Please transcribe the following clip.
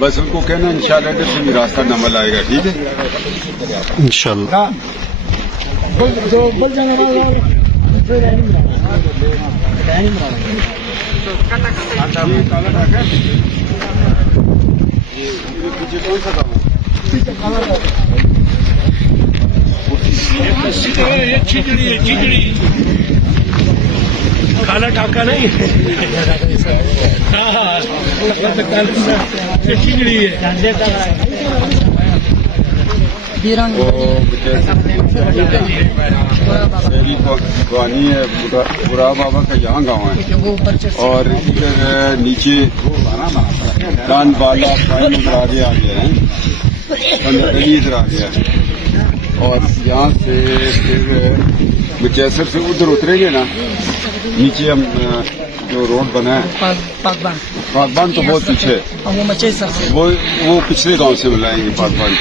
बस उनको कहना इंशाल्लाह इधर से भी रास्ता नंबर आएगा, ठीक है इंशाल्लाह। ये खिचड़ी है, खिचड़ी खाना टाका नहीं। हाँ ये खिचड़ी है। मेरी कहानी है बुरा बाबा का यहाँ गाँव है और इधर नीचे कान बाला नजर आ गया है, इधर आ गया है और यहाँ से फिर मुचैसर से उधर उतरेंगे ना, नीचे हम जो रोड बना है पाकबान तो बहुत पीछे है, वो पिछले गांव से मिलाएंगे पाकबान।